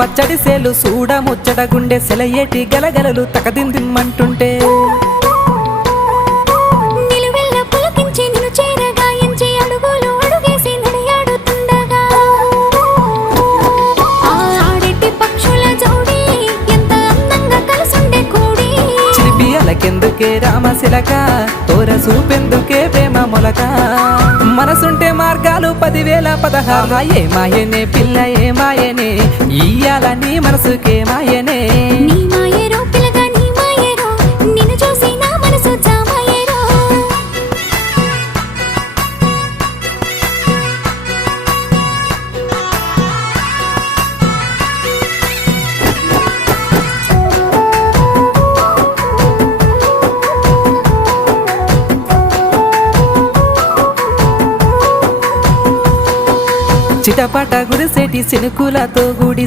పచ్చడి సేలు సూడ ముచ్చట గుండె సెలయేటి గలగలలు తకదిందిమ్మంటుంటే నిలువెల్ల పులకించి నిన్ను చేరగా ఎంచి అడుగులు అడుగేసి నడియాడుతుండగా ఆ ఆడెట్టి పక్షుల జోడి ఎంత అందంగా కలుసుండే కూడి చిలిపియలకెందుకే రామశిలక తోర సూపెందుకే ప్రేమ మొలక మనసుంటే మార్గాలు 10,016 ఏ మాయనే పిల్ల ఏ మాయనే ఇయ్యాల నీ మనసుకే మాయనే నీ మాయేరో పిల్లగా నీ మాయేరో నిన్ను చూసి నా మనసు జామాయేరో చిటపట గుడిసేటి సినుకులతో గుడి